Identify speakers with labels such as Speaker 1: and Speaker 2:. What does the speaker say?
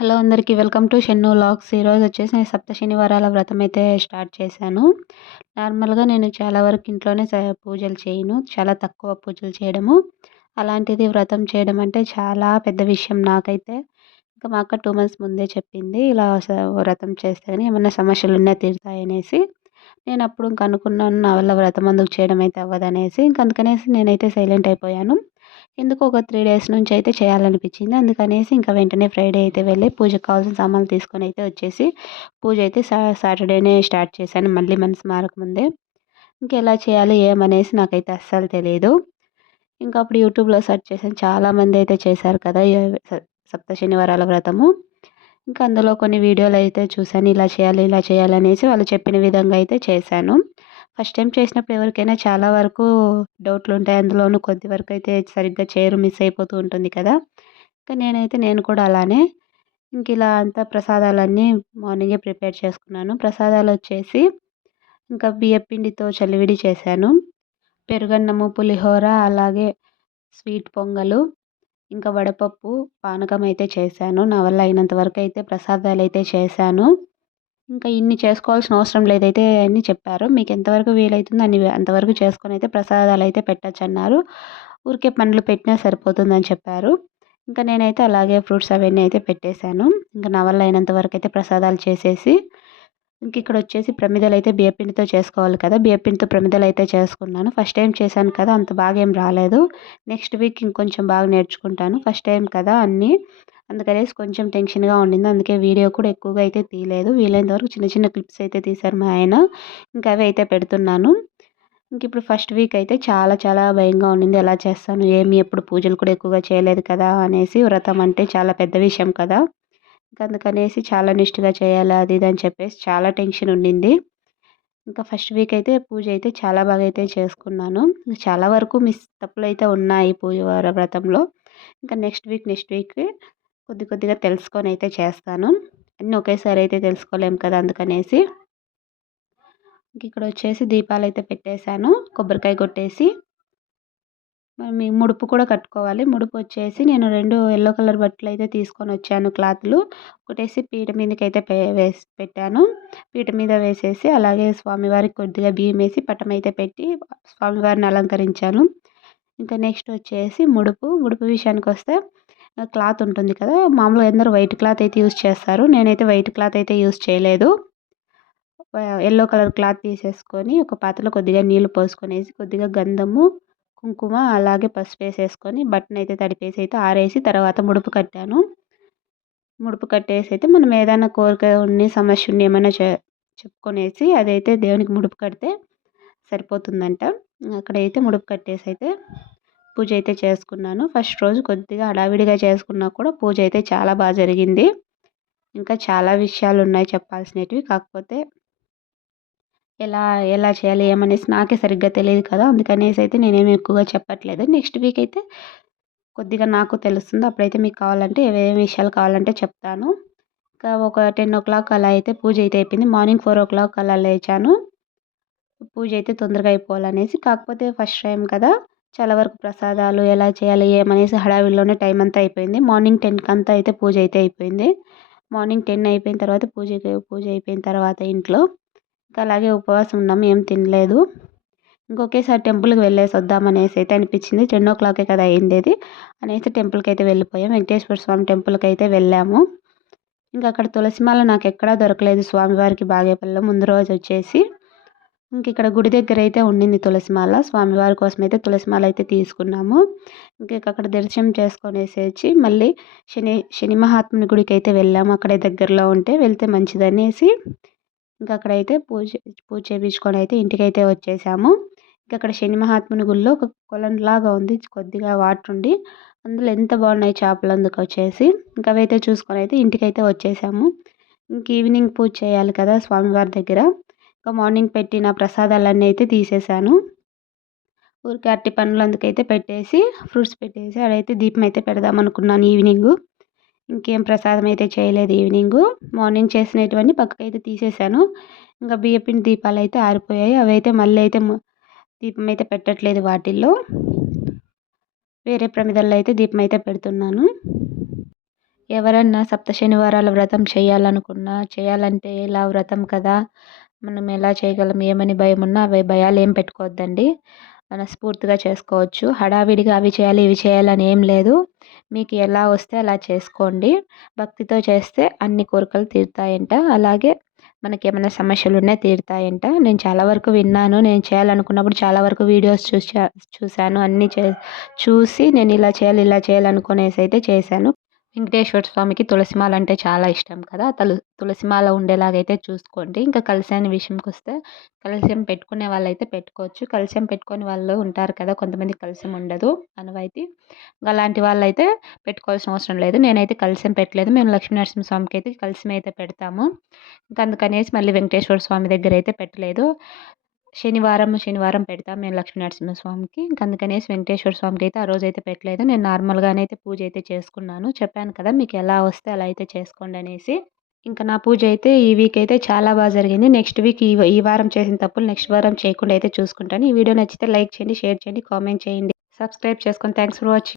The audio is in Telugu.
Speaker 1: హలో అందరికీ వెల్కమ్ టు షెన్ను లాగ్స్ ఈరోజు వచ్చేసి నేను సప్త శనివారాల వ్రతం అయితే స్టార్ట్ చేశాను. నార్మల్గా నేను చాలా వరకు ఇంట్లోనే పూజలు చేయను. చాలా తక్కువ పూజలు చేయడము. అలాంటిది వ్రతం చేయడం అంటే చాలా పెద్ద విషయం నాకైతే. ఇంకా మా అక్క టూ మంత్స్ ముందే చెప్పింది ఇలా వ్రతం చేస్తే కానీ ఏమైనా సమస్యలు ఉన్నా తీరుతాయనేసి. నేను అప్పుడు ఇంక అనుకున్నాను నా వల్ల వ్రతం అందుకు చేయడం అయితే అవ్వదనేసి. ఇంక అందుకనేసి నేనైతే సైలెంట్ అయిపోయాను. ఎందుకు ఒక త్రీ డేస్ నుంచి అయితే చేయాలనిపించింది. అందుకనేసి ఇంకా వెంటనే ఫ్రైడే అయితే వెళ్ళి పూజకు కావాల్సిన సామాన్లు తీసుకొని అయితే వచ్చేసి పూజ అయితే సా సాటర్డేనే స్టార్ట్ చేశాను. మళ్ళీ మనసు మారకముందే. ఇంకెలా చేయాలి ఏమనేసి నాకైతే అస్సలు తెలియదు ఇంకా అప్పుడు యూట్యూబ్లో సెర్చ్ చేశాను. చాలామంది అయితే చేశారు కదా సప్త శనివారాల వ్రతము. ఇంకా అందులో కొన్ని వీడియోలు అయితే చూశాను. ఇలా చేయాలి ఇలా చేయాలి అనేసి వాళ్ళు చెప్పిన విధంగా అయితే చేశాను. ఫస్ట్ టైం చేసినప్పుడు ఎవరికైనా చాలా వరకు డౌట్లు ఉంటాయి. అందులోనూ కొద్ది వరకు అయితే సరిగ్గా చేయరు మిస్ అయిపోతూ ఉంటుంది కదా. ఇంకా నేనైతే నేను కూడా అలానే ఇంక ఇలా అంతా ప్రసాదాలన్నీ మార్నింగే ప్రిపేర్ చేసుకున్నాను. ప్రసాదాలు వచ్చేసి ఇంకా బియ్యపిండితో చలివిడి చేశాను. పెరుగన్నము పులిహోర అలాగే స్వీట్ పొంగలు ఇంకా వడపప్పు పానకం అయితే చేశాను. నా వల్ల అయినంత వరకు అయితే ప్రసాదాలు అయితే చేశాను. ఇంకా ఇన్ని చేసుకోవాల్సిన అవసరం లేదైతే అన్నీ చెప్పారు. మీకు ఎంతవరకు వీలవుతుందో అన్ని అంతవరకు చేసుకొని అయితే ప్రసాదాలు అయితే పెట్టచ్చు అన్నారు ఊరికే పండ్లు పెట్టినా సరిపోతుందని చెప్పారు. ఇంకా నేనైతే అలాగే ఫ్రూట్స్ అవన్నీ అయితే పెట్టేశాను. ఇంకా నా వల్ల అయినంత వరకు అయితే ప్రసాదాలు చేసేసి ఇంక ఇక్కడ వచ్చేసి ప్రమిదలు అయితే బియ్యపిండితో చేసుకోవాలి కదా. బియ్యపిండితో ప్రమిదలు అయితే చేసుకున్నాను. ఫస్ట్ టైం చేశాను కదా అంత బాగా ఏం రాలేదు. నెక్స్ట్ వీక్ ఇంకొంచెం బాగా నేర్చుకుంటాను. ఫస్ట్ టైం కదా అన్నీ. అందుకనేసి కొంచెం టెన్షన్గా ఉండింది. అందుకే వీడియో కూడా ఎక్కువగా అయితే తీయలేదు. వీలైనంత వరకు చిన్న చిన్న క్లిప్స్ అయితే తీశారు మా ఆయన. ఇంకా అవి అయితే పెడుతున్నాను. ఇంక ఇప్పుడు ఫస్ట్ వీక్ అయితే చాలా చాలా భయంగా ఉండింది. ఎలా చేస్తాను? ఏమి? ఎప్పుడు పూజలు కూడా ఎక్కువగా చేయలేదు కదా అనేసి వ్రతం అంటే చాలా పెద్ద విషయం కదా. ఇంకా అందుకనేసి చాలా నిష్ఠగా చేయాలి అది ఇది అని చెప్పేసి చాలా టెన్షన్ ఉండింది. ఇంకా ఫస్ట్ వీక్ అయితే పూజ అయితే చాలా బాగా అయితే చేసుకున్నాను. చాలా వరకు మిస్ తప్పులు అయితే ఉన్నాయి పూజ వ్రతంలో. ఇంకా నెక్స్ట్ వీక్ నెక్స్ట్ వీక్ కొద్ది కొద్దిగా తెలుసుకొని అయితే చేస్తాను. అన్నీ ఒకేసారి అయితే తెలుసుకోలేము కదా అందుకనేసి. ఇక్కడ వచ్చేసి దీపాలు అయితే పెట్టేశాను. కొబ్బరికాయ కొట్టేసి. మీ ముడుపు కూడా కట్టుకోవాలి. ముడుపు వచ్చేసి నేను రెండు ఎల్లో కలర్ బట్టలు అయితే తీసుకొని వచ్చాను క్లాత్లు. ఒకటేసి పీట మీదకి అయితే వేసి పెట్టాను. పీట మీద వేసేసి అలాగే స్వామివారికి కొద్దిగా బియ్యం వేసి పట్టం అయితే పెట్టి స్వామివారిని అలంకరించాను. ఇంకా నెక్స్ట్ వచ్చేసి ముడుపు. ముడుపు విషయానికి వస్తే క్లాత్ ఉంటుంది కదా మామూలుగా అందరూ వైట్ క్లాత్ అయితే యూస్ చేస్తారు. నేనైతే వైట్ క్లాత్ అయితే యూస్ చేయలేదు. ఎల్లో కలర్ క్లాత్ తీసేసుకొని ఒక పాత్రలో కొద్దిగా నీళ్ళు పోసుకొనేసి కొద్దిగా గంధము కుంకుమ అలాగే పసుపు వేసేసుకొని బట్టను అయితే తడిపేసి అయితే ఆరేసి తర్వాత ముడుపు కట్టాను. ముడుపు కట్టేసి అయితే మనం ఏదైనా కోరిక ఉన్ని సమస్య ఉన్ని ఏమైనా చె చెప్పుకొనేసి అదైతే దేవునికి ముడుపు కడితే సరిపోతుందంట. అక్కడైతే ముడుపు కట్టేసి అయితే పూజ అయితే చేసుకున్నాను. ఫస్ట్ రోజు కొద్దిగా హడావిడిగా చేసుకున్నా కూడా పూజ అయితే చాలా బాగా జరిగింది. ఇంకా చాలా విషయాలు ఉన్నాయి చెప్పాల్సినవి కాకపోతే ఎలా ఎలా చేయాలి ఏమనేసి నాకే సరిగ్గా తెలియదు కదా. అందుకనేసి అయితే నేనేమి ఎక్కువగా చెప్పట్లేదు. నెక్స్ట్ వీక్ అయితే కొద్దిగా నాకు తెలుస్తుంది. అప్పుడైతే మీకు కావాలంటే ఏమేమి విషయాలు కావాలంటే చెప్తాను. ఇంకా ఒక టెన్ ఓ క్లాక్ అలా అయితే పూజ అయితే అయిపోయింది. మార్నింగ్ ఫోర్ ఓ క్లాక్ అలా లేచాను. పూజ అయితే తొందరగా అయిపోవాలనేసి. కాకపోతే ఫస్ట్ టైం కదా. చాలా వరకు ప్రసాదాలు ఎలా చేయాలి ఏమనేసి హడావిడిలోనే టైం అంతా అయిపోయింది. మార్నింగ్ టెన్కి అంతా అయితే పూజ అయితే అయిపోయింది. మార్నింగ్ టెన్ అయిపోయిన తర్వాత పూజ పూజ అయిపోయిన తర్వాత ఇంట్లో ఇంకా అలాగే ఉపవాసం ఉన్నాము ఏం తినలేదు. ఇంకొకేసారి టెంపుల్కి వెళ్ళేసి వద్దామనేసి అయితే అనిపించింది. టెన్ ఓ క్లాకే కదా అయింది అనేసి టెంపుల్కి అయితే వెళ్ళిపోయాం. వెంకటేశ్వర స్వామి టెంపుల్కి అయితే వెళ్ళాము. ఇంకా అక్కడ తులసిమాల నాకు ఎక్కడా దొరకలేదు స్వామివారికి బాగేపల్లిలో. ముందు రోజు వచ్చేసి ఇంక ఇక్కడ గుడి దగ్గర అయితే ఉండింది తులసిమాల. స్వామివారి కోసం అయితే తులసిమాల అయితే తీసుకున్నాము. ఇంక అక్కడ దర్శనం చేసుకునేసేసి మళ్ళీ శని శని మహాత్ముని గుడికి అయితే వెళ్ళాము. అక్కడే దగ్గరలో ఉంటే వెళ్తే మంచిదనేసి ఇంకా అక్కడైతే పూజ పూజ చేయించుకొని అయితే ఇంటికైతే వచ్చేసాము. ఇంకా అక్కడ శని మహాత్ముని గుడిలో ఒక కొలంలాగా ఉంది. కొద్దిగా వాటర్ ఉండి అందులో ఎంత బాగున్నాయి చేపలు అందుకు వచ్చేసి ఇంకా అవైతే చూసుకొని అయితే ఇంటికైతే వచ్చేసాము. ఇంక ఈవినింగ్ పూజ చేయాలి కదా స్వామివారి దగ్గర. ఇంకా మార్నింగ్ పెట్టిన ప్రసాదాలన్నీ అయితే తీసేసాను. ఊరికే అరటి పండ్లు అందుకైతే పెట్టేసి ఫ్రూట్స్ పెట్టేసి అడైతే దీపం అయితే పెడదాం అనుకున్నాను ఈవినింగ్. ఇంకేం ప్రసాదం అయితే చేయలేదు ఈవినింగ్. మార్నింగ్ చేసినటువంటి పక్కకు అయితే తీసేసాను. ఇంకా బియ్యపిండి దీపాలు అయితే ఆరిపోయాయి. అవి అయితే మళ్ళీ అయితే దీపం అయితే పెట్టట్లేదు వాటిల్లో. వేరే ప్రమిదల్లో అయితే దీపం అయితే పెడుతున్నాను. ఎవరన్నా సప్త శనివారాల వ్రతం చేయాలనుకున్నా చేయాలంటే ఇలా వ్రతం కదా మనం ఎలా చేయగలం ఏమని భయం ఉన్నా అవి భయాలు ఏం పెట్టుకోవద్దండి. మనస్ఫూర్తిగా చేసుకోవచ్చు. హడావిడిగా అవి చేయాలి ఇవి చేయాలని ఏం లేదు. మీకు ఎలా వస్తే అలా చేసుకోండి. భక్తితో చేస్తే అన్ని కోరికలు తీరుతాయంట. అలాగే మనకి ఏమైనా సమస్యలు ఉన్నా తీరుతాయంట. నేను చాలా వరకు విన్నాను. నేను చేయాలనుకున్నప్పుడు చాలా వరకు వీడియోస్ చూసా చూశాను. అన్నీ చే చూసి నేను ఇలా చేయాలి ఇలా చేయాలనుకునేసి అయితే చేశాను. వెంకటేశ్వర స్వామికి తులసిమాల అంటే చాలా ఇష్టం కదా. తలు తులసిమాల ఉండేలాగైతే చూసుకోండి. ఇంకా కలశాన్ని విషయంకి వస్తే కలశం పెట్టుకునే వాళ్ళైతే పెట్టుకోవచ్చు. కలశం పెట్టుకొని వాళ్ళు ఉంటారు కదా కొంతమంది కలశం ఉండదు అనువైతే. అలాంటి వాళ్ళైతే పెట్టుకోవాల్సిన అవసరం లేదు. నేనైతే కలశం పెట్టలేదు. మేము లక్ష్మీనరసింహ స్వామికి అయితే కలశం అయితే పెడతాము. ఇంకా అందుకనేసి మళ్ళీ వెంకటేశ్వర స్వామి దగ్గర అయితే పెట్టలేదు. శనివారం శనివారం పెడతాం మేము లక్ష్మీనరసింహ స్వామికి ఇంకా అందుకనేసి వెంకటేశ్వర స్వామికి అయితే ఆ రోజు అయితే పెట్టలేదు. నేను నార్మల్గానే అయితే పూజ అయితే చేసుకున్నాను. చెప్పాను కదా మీకు ఎలా వస్తే అలా అయితే చేసుకోండి అనేసి. ఇంకా నా పూజ అయితే ఈ వీక్ అయితే చాలా బాగా జరిగింది. నెక్స్ట్ వీక్ ఈ ఈ వారం చేసిన తప్పులు నెక్స్ట్ వారం చేయకుండా అయితే చూసుకుంటాను. ఈ వీడియో నచ్చితే లైక్ చేయండి షేర్ చేయండి కామెంట్ చేయండి. సబ్స్క్రైబ్ చేసుకోండి థ్యాంక్స్ ఫర్ వాచింగ్.